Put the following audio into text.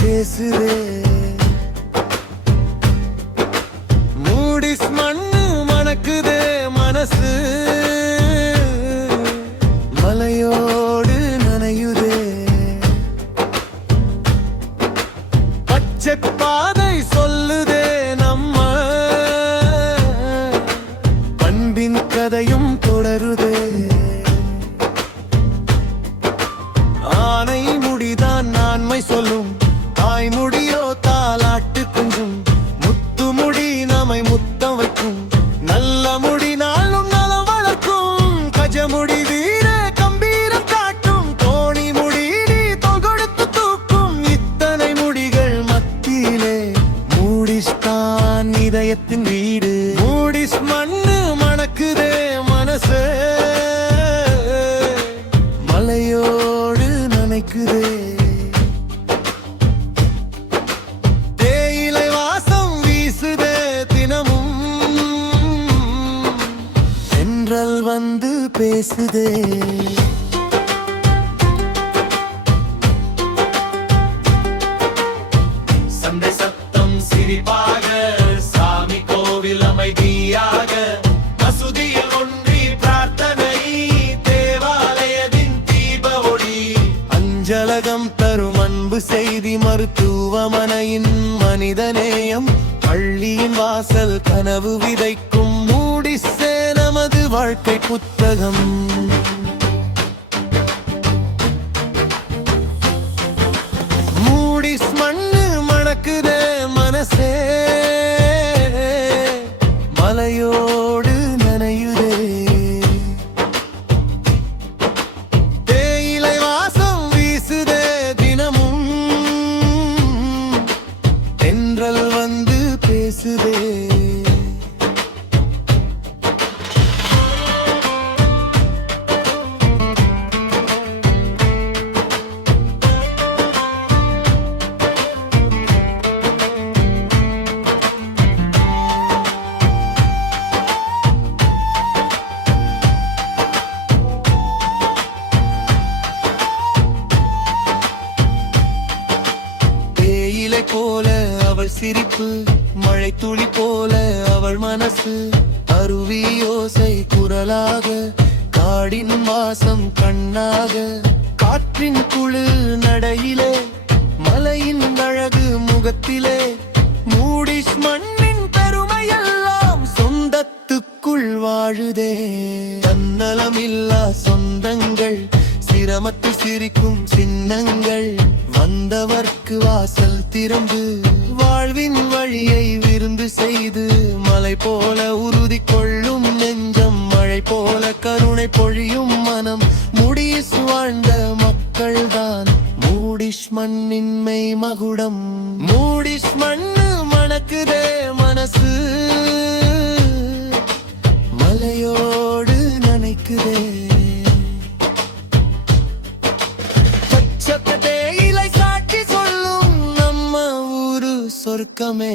பேசுதே. மூடிஸ் மண்ணு மணக்குதே மனசு, மலையோடு நனையுதே. பச்சை பாதை சொல்லுதே நம்ம பண்பின் கதையும் தொடருதே. ஆனை முடிதான் நான்மை சொல்லும், தாய்முடியோ தாலாட்டு கொஞ்சும். முத்து முடி நம்மை முத்தம் வைக்கும், நல்ல முடி நாளும் நலம் வளர்க்கும். கஜமுடி வீர கம்பீரம் காட்டும், தோணி முடி நீ தோள் கொடுத்து தூக்கும். இத்தனை முடிகள் மத்தியிலே மூடிஸ்தான் இதயத்தின் வீடு. மூடிஸ் மண்ணு மணக்குதே மனசே, மலையோடு நனைக்குதே. தேயிலை வாசம் வீசுதே தினமும், தென்றல் வந்து பேசுதே. சண்டை சத்தம் சிரிப்பாக, சாமி கோவில் அமைதியாக. மசூதியில் ஒன்றி பிரார்த்தனை, தேவாலயத்தின் தீப ஒளி. அஞ்சலகம் தரும் அன்பு செய்தி, மருத்துவமனையின் மனிதநேயம். பள்ளியின் வாசல் கனவு விதைக்கும், மூடிஸ்ஸே நமது வாழ்க்கை புத்தகம். மூடிஸ் மண்ணு மணக்குதே மனசே, மலையோடு நனையுதே. தேயிலை வாசம் வீசுதே தினமும், தென்றல் வந்து பேசுதே. தேயிலை போல அவள் சிரிப்பு, மழை துளி போல அவள் மனசு. அருவி யோசை குரலாக, காடின் வாசம் கண்ணாக. காற்றின் குளிர் நடையிலே, மலையின் அழகு முகத்திலே. மூடிஸ் மண்ணின் பெருமையெல்லாம் சொந்தத்துக்குள் வாழுதே. தன்னலமில்லா சொந்தங்கள், சிரமத்தில் சிரிக்கும் சின்னங்கள். வந்தவர்க்கு வாசல் திறந்து, வாழ்வின் வழியை விருந்து செய்து. மலை போல உறுதி கொள்ளும் நெஞ்சம், மழை போல கருணை பொழியும் மனம். மூடிஸ் வாழ்ந்த மக்கள்தான் மூடிஸ் மண்ணின் மெய் மகுடம். மூடிஸ் மண்ணு மணக்குதே மனசு, மலையோடு நனைக்குதே. பச்சை தேயிலை சாட்சி சொல்லும், நம்ம ஊரு சொர்க்கமே.